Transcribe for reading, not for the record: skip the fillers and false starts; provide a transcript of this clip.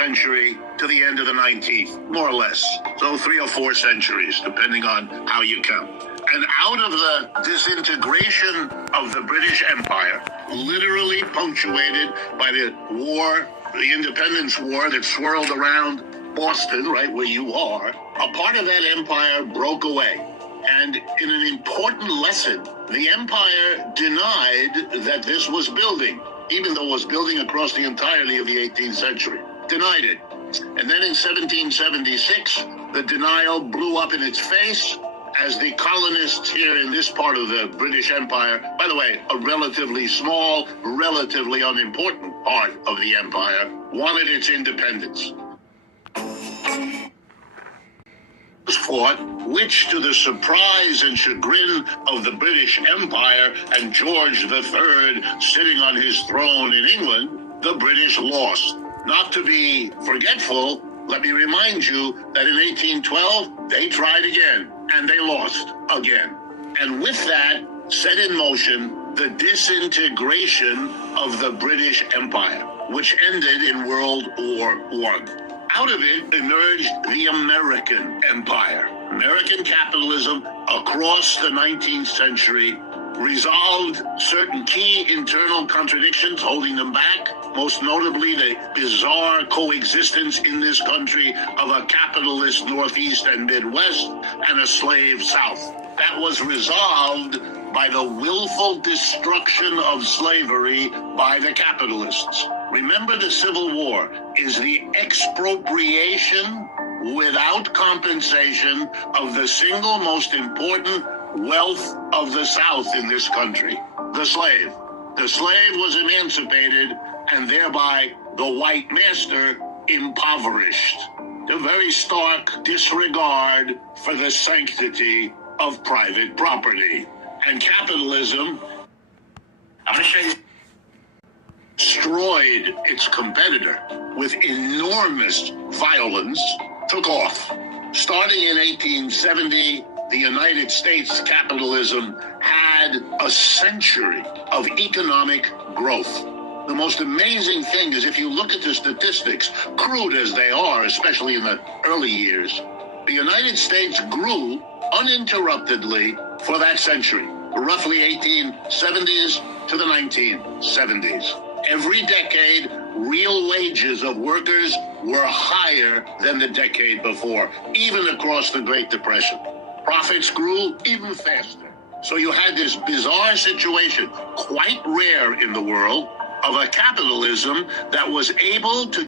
century to the end of the 19th, more or less. So 3 or 4 centuries, depending on how you count. And out of the disintegration of the British Empire, literally punctuated by the war, the Independence War that swirled around Boston, right where you are, a part of that empire broke away. And in an important lesson, the empire denied that this was building, even though it was building across the entirety of the 18th century. Denied it. And then in 1776, the denial blew up in its face as the colonists here in this part of the British Empire, by the way, a relatively small, relatively unimportant part of the empire, wanted its independence. Was fought, which, to the surprise and chagrin of the British Empire and George III sitting on his throne in England, the British lost. Not to be forgetful, let me remind you that in 1812, they tried again, and they lost again. And with that, set in motion the disintegration of the British Empire, which ended in World War I. Out of it emerged the American Empire. American capitalism across the 19th century resolved certain key internal contradictions holding them back, most notably the bizarre coexistence in this country of a capitalist Northeast and Midwest and a slave South. That was resolved by the willful destruction of slavery by the capitalists. Remember, the Civil War is the expropriation without compensation of the single most important wealth of the South in this country, the slave. The slave was emancipated and thereby the white master impoverished. A very stark disregard for the sanctity of private property. And capitalism, I'm going to show you, destroyed its competitor with enormous violence, took off. Starting in 1870, the United States capitalism had a century of economic growth. The most amazing thing is if you look at the statistics, crude as they are, especially in the early years, the United States grew uninterruptedly for that century, roughly 1870s to the 1970s. Every decade, real wages of workers were higher than the decade before, even across the Great Depression. Profits grew even faster. So you had this bizarre situation, quite rare in the world, of a capitalism that was able to